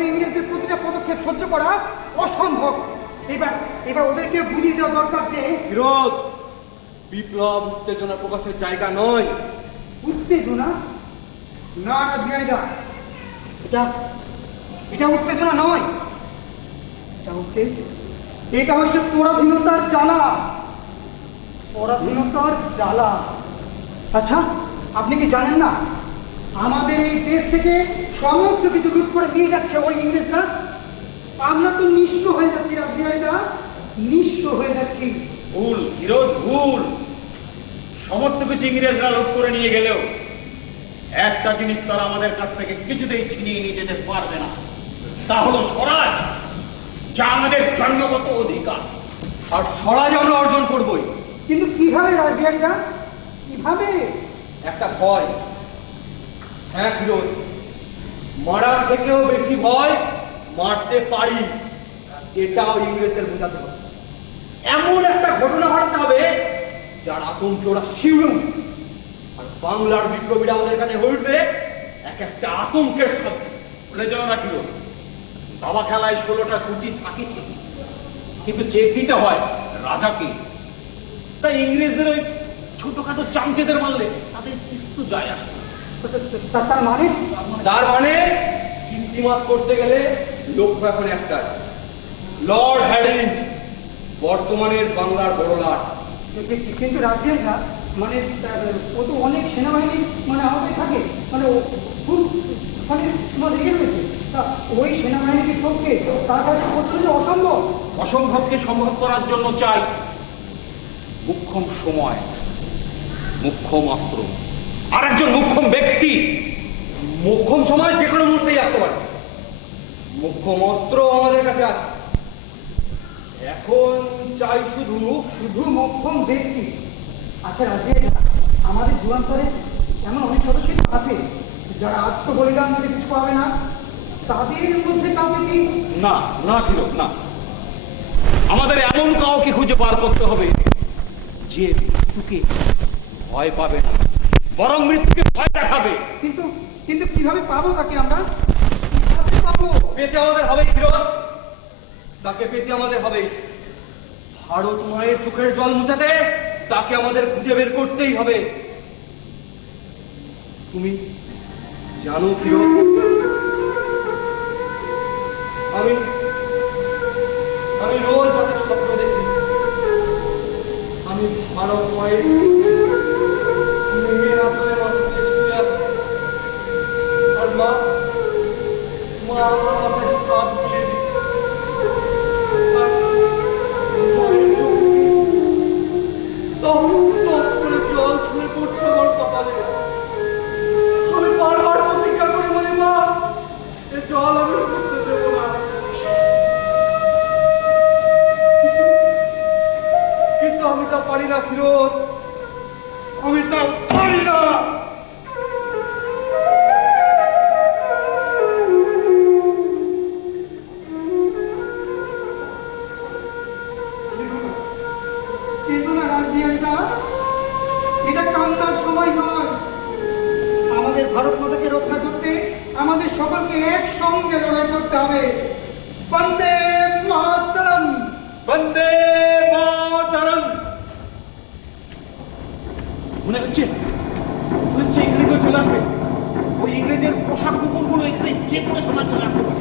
এইভাবে ইংরেজদের প্রতিটা পদক্ষেপ সহ্য করা অসম্ভব। এবার এবার ওদেরকে বুঝিয়ে দেওয়া দরকার যে বিরোধ বিপ্লব উত্তেজনা প্রকাশের জায়গা নয়। উত্তেজনা না রাসবিহারীদা, এটা এটা উত্তেজনা নয়, এটা হচ্ছে পরাধীনতার জ্বালা, পরাধীনতার জ্বালা। আচ্ছা, আপনি কি জানেন না আমাদের এই দেশ থেকে সমস্ত কিছু লুট করে নিয়ে যাচ্ছে ওই ইংরেজরা? আমরা তো নিঃস্ব হয়ে যাচ্ছি রাসবিহারীদা, নিঃস্ব হয়ে যাচ্ছি। ভুল বিরোধ, ভুল। সমস্ত কিছু ইংরেজরা লুট করে নিয়ে গেলেও একটা জিনিস তারা আমাদের কাছ থেকে কিছুতেই ছিনিয়ে নিয়ে যেতে পারবে না, তা হলো স্বরাজ, যা আমাদের জন্মগত অধিকার। আর স্বরাজ আমরা অর্জন করবই। কিন্তু কিভাবে রাসবিহারীদা, কিভাবে? একটা ভয়, হ্যাঁ বিরোধ, মারার থেকেও বেশি ভয় মারতে পারি, এটাও ইংরেজদের বোঝাতে হবে। এমন একটা ঘটনা ঘটাতে হবে যার আতঙ্কে ওরা শিউরে উঠবে, আর বাংলার বিপ্লবীরা ওদের কাছে হয়ে উঠবে এক একটা আতঙ্কের শব্দ। বলে যাও না কিরো, দাবা খেলায় 16টা গুটি থাকে ঠিকই, কিন্তু চেক দিতে হয় রাজাকে। তাই ইংরেজদের ওই ছোটখাটো চামচেদের মারলে তাদের কিছু যায় আসে না। তার মানে? তার মানে কিস্তিমাত করতে গেলে লক্ষ্য এখন একটাই, লর্ড হ্যাডিঞ্জ, বর্তমানের বাংলার বড় লাট। কিন্তু রাসবিহারীদা, মানে ও তো অনেক সেনাবাহিনী মানে আমাদের থাকে, মানে খুব মানে রেগে রয়েছে। তা ওই সেনাবাহিনীকে ঠকতে তার কাছে পৌঁছলে যে অসম্ভব। অসম্ভবকে সম্ভব করার জন্য চাই মুখ্যম সময়, মুখ্যম অস্ত্র, আর একজন মুখ্যম ব্যক্তি। মোক্ষম সময় যে কোনো মুহূর্তেই আসতে পারে, মোক্ষম অস্ত্র আমাদের কাছে আছে। এখন চাই শুধু শুধু মোক্ষম ব্যক্তি। আচ্ছা রাসবিহারীদা, আমাদের যুগান্তরে এমন অনেক সদস্য আছে যারা আত্মবলিদান দিতে কিছু পাবে না, তাদের মধ্যে কাউকে কি? না না কিরো, না, আমাদের এমন কাউকে খুঁজে বার করতে হবে যে মৃত্যুকে ভয় পাবে না, বরং মৃত্যুকে ভয় দেখাবে। কিন্তু কিন্তু কিভাবে পাবো তাকে আমরা? কিভাবে পাবো? পেতে আমাদের হবে ফিরত, তাকে পেতে আমাদের হবে। ভারত মায়ের চোখের জল মুছাতে তাকে আমাদের খুঁজে বের করতেই হবে। তুমি জানো ফিরত, আমি আমি রোজ রাতে স্বপ্ন দেখি আমি ভারত মায়ের স্নেহের আচলে মাটিতে শুয়ে আছি, আর মা মা আমার মাথায় হাত বুলিয়ে দিচ্ছে, আর মায়ের চোখ থেকে টপ টপ করে জল ছুঁয়ে পড়ছে আমার কপালে। আমি বারবার প্রতিজ্ঞা করে বলি, মা এ জল আমি শুনতে দেবো না। কিন্তু আমি তা পারি না ফিরোজ, আমি তা পারি না। কিন্তু না রাসবিহারীদা, এটা কান্নার সময় নয়। আমাদের ভারত মাতাকে রক্ষা করতে আমাদের সকলকে একসঙ্গে লড়াই করতে হবে। বন্দে মাতরম, বন্দে মাতরম। মনে হচ্ছে এখানে কেউ চলে আসবে। ওই ইংরেজের পোশাক কুকুরগুলো এখানে যে কোনো সময় চলে আসতে পারে।